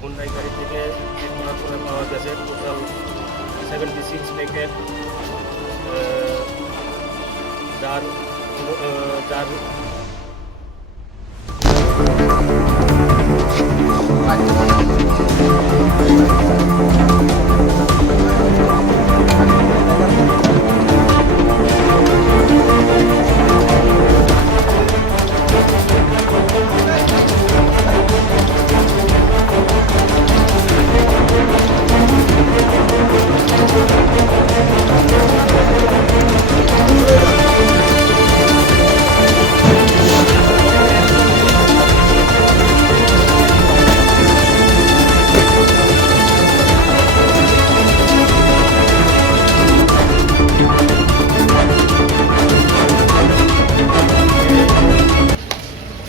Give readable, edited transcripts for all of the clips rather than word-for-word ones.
Hyundai গাড়ি থেকে check করার পরে পাওয়া গেছে টোটাল 76 প্যাকেট যার যার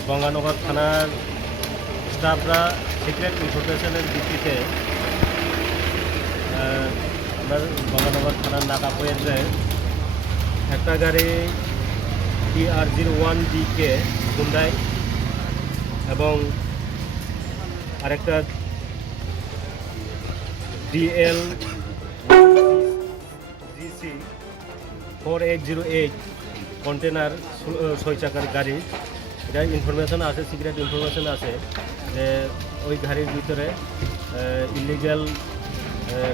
গঙ্গানগর থানার স্টাফরা সিক্রেট ইনফরমেশনের ভিত্তিতে আমরা গঙ্গানগর থানার নাকা পয়েন্টে একটা গাড়ি TR01DK হুন্ডাই এবং আরেকটা DL GC 4808 কন্টেনার 6 চাকার গাড়ি। এটা ইনফরমেশন আছে, সিক্রেট ইনফরমেশন আছে যে ওই গাড়ির ভিতরে ইলিগ্যাল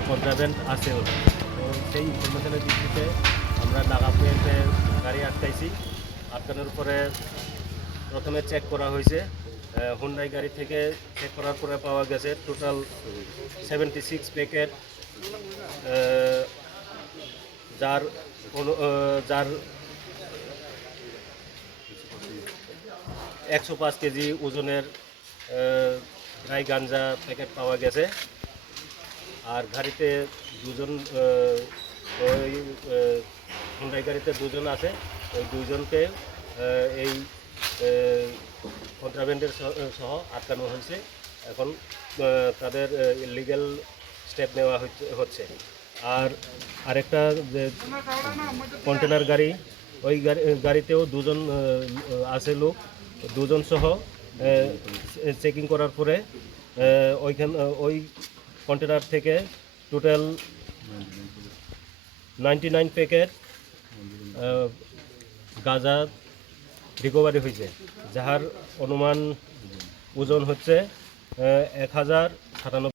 কন্ট্রাব্যান্ড আছে। তো সেই ইনফরমেশনের ভিত্তিতে আমরা নাগা পয়েন্টে গাড়ি আটকাইছি। আটকানোর পরে প্রথমে চেক করা হয়েছে। হুন্ডাই গাড়ি থেকে চেক করার পরে পাওয়া গেছে টোটাল 76 প্যাকেট যার 105 কেজি ওজনের ড্রাই গাঞ্জা প্যাকেট পাওয়া গেছে। আর গাড়িতে দুজন ওই হুন্ডাই গাড়িতে দুজন আছে, ওই দুজনকে এই কন্ট্রাব্যান্ডের সহ আটকানো হয়েছে। এখন তাদের ইলিগ্যাল স্টেপ নেওয়া হচ্ছে। আর আরেকটা যে কন্টেনার গাড়ি, ওই গাড়িতেও দুজন আছে লোক, দুজন সহ চেকিং করার পরে ওই কন্টেনার থেকে টোটাল 99 প্যাকেট গাঁজা রিকভারি হয়েছে, যার অনুমান ওজন হচ্ছে 1097।